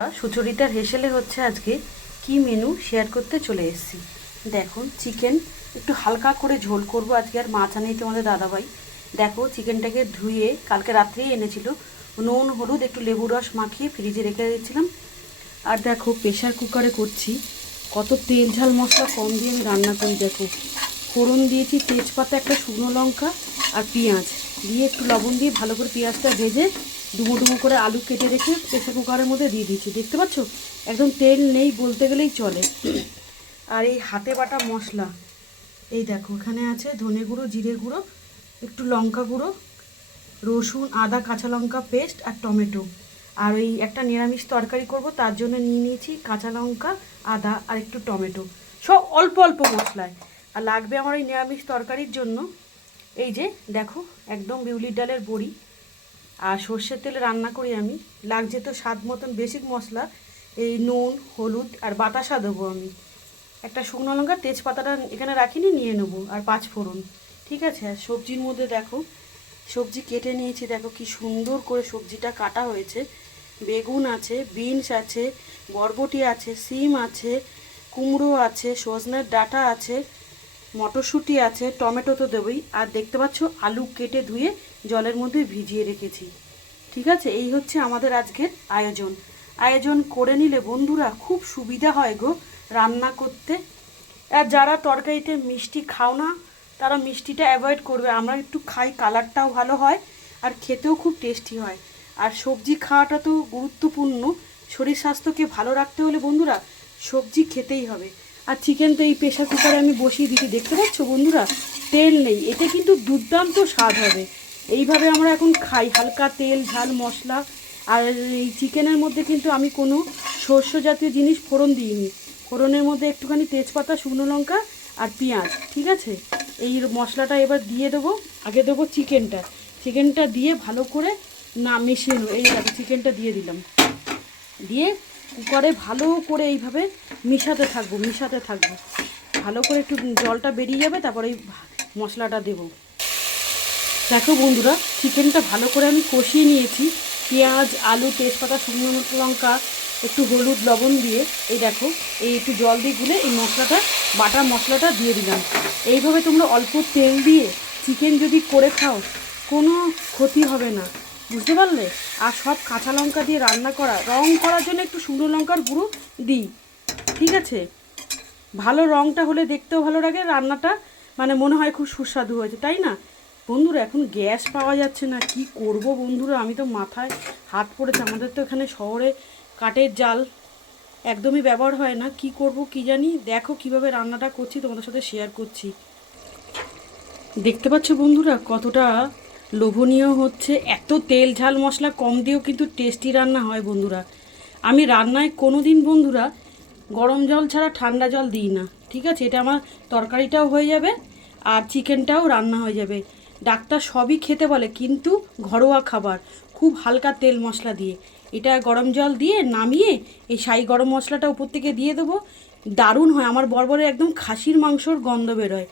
সুচরিতার হেসেলে হচ্ছে আজকে কি মেনু শেয়ার করতে চলে এসেছি। দেখো চিকেন একটু হালকা করে ঝোল করব আজকে, আর মাছ আনেই তোমাদের দাদাভাই। দেখো চিকেনটাকে ধুয়ে কালকে রাত্রেই এনেছিল, নুন হলুদ একটু লেবু রস মাখিয়ে ফ্রিজে রেখে দিয়েছিলাম। আর দেখো প্রেশার কুকারে করছি, কত তেল ঝাল মশলা কম দিয়ে আমি রান্না করি। দেখো ফোড়ন দিয়েছি, তেজপাতা, একটা শুকনো লঙ্কা আর পেঁয়াজ দিয়ে একটু লবণ দিয়ে ভালো করে পেঁয়াজটা ভেজে ডুমো ডুমো করে আলু কেটে রেখে প্রেসার কুকারের মধ্যে দিয়ে দিচ্ছি। দেখতে পাচ্ছ একদম তেল নেই বলতে গেলেই চলে। আর এই হাতে বাটা মশলা, এই দেখো এখানে আছে ধনে গুঁড়ো, জিরে গুঁড়ো, একটু লঙ্কা গুঁড়ো, রসুন আদা কাঁচা লঙ্কা পেস্ট আর টমেটো। আর ওই একটা নিরামিষ তরকারি করব, তার জন্য নিয়ে নিয়েছি কাঁচা লঙ্কা, আদা আর একটু টমেটো, সব অল্প অল্প মশলায়। আর লাগবে আমার এই নিরামিষ তরকারির জন্য এই যে দেখো একদম বিউলির ডালের বড়ি, আর সর্ষের তেলে রান্না করি আমি। লাগছে তো স্বাদ মতন বেসিক মশলা, এই নুন হলুদ আর বাতাসা দেবো আমি। একটা শুকনো লঙ্কা তেজপাতাটা এখানে রাখিনি, নিয়ে নেবো, আর পাঁচ ফোড়ন। ঠিক আছে। আর সবজির মধ্যে দেখো সবজি কেটে নিয়েছি, দেখো কি সুন্দর করে সবজিটা কাটা হয়েছে। বেগুন আছে, বিনস আছে, বরবটি আছে, সিম আছে, কুমড়ো আছে, সজনের ডাঁটা আছে, মটরশুঁটি আছে, টমেটো তো দেবই। আর দেখতে পাচ্ছ আলু কেটে ধুয়ে জলের মধ্যে ভিজিয়ে রেখেছি। ঠিক আছে, এই হচ্ছে আমাদের আজকের আয়োজন। আয়োজন করে নিলে বন্ধুরা খুব সুবিধা হয় গো রান্না করতে। আর যারা তরকারিতে মিষ্টি খাও না তারা মিষ্টিটা অ্যাভয়েড করবে। আমরা একটু খাই, কালারটাও ভালো হয় আর খেতেও খুব টেস্টি হয়। আর সবজি খাওয়াটা তো গুরুত্বপূর্ণ, শরীর স্বাস্থ্যকে ভালো রাখতে হলে বন্ধুরা সবজি খেতেই হবে। আর চিকেন তো এই প্রেশার কুকারে আমি বসিয়ে দিচ্ছি, দেখতে পাচ্ছ বন্ধুরা তেল নেই, এতে কিন্তু দুর্দান্ত স্বাদ হবে। এইভাবে আমরা এখন খাই, হালকা তেল ঝাল মশলা। আর এই চিকেনের মধ্যে কিন্তু আমি কোনো শস্য জাতীয় জিনিস ফোড়ন দিইনি। ফোড়নের মধ্যে একটুখানি তেজপাতা, শুকনো লঙ্কা আর পেঁয়াজ। ঠিক আছে, এই মশলাটা এবার দিয়ে দেবো। আগে দেবো চিকেনটা, চিকেনটা দিয়ে ভালো করে না মিশিয়ে নেবো। এই দেখো চিকেনটা দিয়ে দিলাম, দিয়ে কুকারে ভালো করে এইভাবে মিশাতে থাকবো ভালো করে। একটু জলটা বেরিয়ে যাবে, তারপরে এই মশলাটা দেবো। দেখো বন্ধুরা চিকেনটা ভালো করে আমি কষিয়ে নিয়েছি, পেঁয়াজ আলু তেজপাতা শুকনো লঙ্কা একটু হলুদ লবণ দিয়ে। এই দেখো এই একটু জল দিয়ে গুলে এই মশলাটা বাটা মশলাটা দিয়ে দিলাম। এইভাবে তোমরা অল্প তেল দিয়ে চিকেন যদি করে খাও কোনো ক্ষতি হবে না, বুঝতে পারলে। আর সব কাঁচা লঙ্কা দিয়ে রান্না করা, রং করার জন্য একটু শুকনো লঙ্কার গুঁড়ো দিই। ঠিক আছে, ভালো রংটা হলে দেখতেও ভালো লাগে, রান্নাটা মানে মনে হয় খুব সুস্বাদু হয়েছে, তাই না বন্ধুরা। এখন গ্যাস পাওয়া যাচ্ছে না, কি করব বন্ধুরা, আমি তো মাথায় হাত পড়েছে। আমাদের তো এখানে শহরে কাঠের জাল একদমই ব্যবহার হয় না, কি করব কি জানি। দেখো কিভাবে রান্নাটা করছি তোমাদের সাথে শেয়ার করছি। দেখতে পাচ্ছ বন্ধুরা কতটা লোভনীয় হচ্ছে। এত তেল ঝাল মশলা কম দিয়েও কিন্তু টেস্টি রান্না হয় বন্ধুরা। আমি রান্নায় কোনো দিন বন্ধুরা গরম জল ছাড়া ঠান্ডা জল দিই না। ঠিক আছে, এটা আমার তরকারিটাও হয়ে যাবে আর চিকেনটাও রান্না হয়ে যাবে। ডাক্তার সবই খেতে বলে, কিন্তু ঘরোয়া খাবার খুব হালকা তেল মশলা দিয়ে। এটা গরম জল দিয়ে নামিয়ে এই শাহি গরম মশলাটা উপর থেকে দিয়ে দেবো, দারুণ হয়। আমার বরবরে একদম খাসির মাংসর গন্ধ বেরোয়।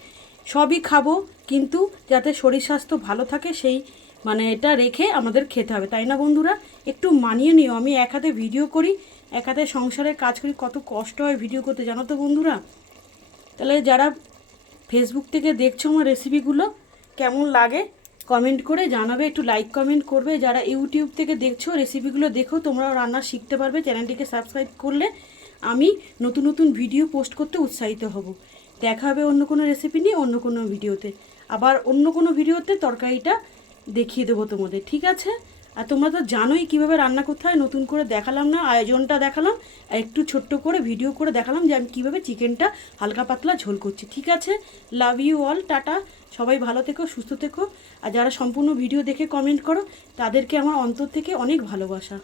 সবই খাবো, কিন্তু যাতে শরীর স্বাস্থ্য ভালো থাকে সেই মানে এটা রেখে আমাদের খেতে হবে, তাই না বন্ধুরা। একটু মানিয়ে নিও, আমি এক হাতে ভিডিও করি, এক হাতে সংসারের কাজ করি, কত কষ্ট হয় ভিডিও করতে জানো তো বন্ধুরা। তাহলে যারা ফেসবুক থেকে দেখছো আমার রেসিপিগুলো কেমন লাগে কমেন্ট করে জানাবে, একটু লাইক কমেন্ট করবে। যারা ইউটিউব থেকে দেখছো রেসিপিগুলো দেখো, তোমরাও রান্না শিখতে পারবে। চ্যানেলটিকে সাবস্ক্রাইব করলে আমি নতুন নতুন ভিডিও পোস্ট করতে উৎসাহিত হব। দেখা হবে অন্য কোনো রেসিপি নিয়ে অন্য কোনো ভিডিওতে, আবার অন্য কোনো ভিডিওতে তরকারিটা দেখিয়ে দেবো তোমাদের। ঠিক আছে, আর তোমরা তো জানোই কীভাবে রান্না করতে হয়, নতুন করে দেখালাম না, আয়োজনটা দেখালাম আর একটু ছোট্ট করে ভিডিও করে দেখালাম যে আমি কীভাবে চিকেনটা হালকা পাতলা ঝোল করছি। ঠিক আছে, লাভ ইউ অল, টাটা। সবাই ভালো থেকো, সুস্থ থেকো। আর যারা সম্পূর্ণ ভিডিও দেখে কমেন্ট করো তাদেরকে আমার অন্তর থেকে অনেক ভালোবাসা।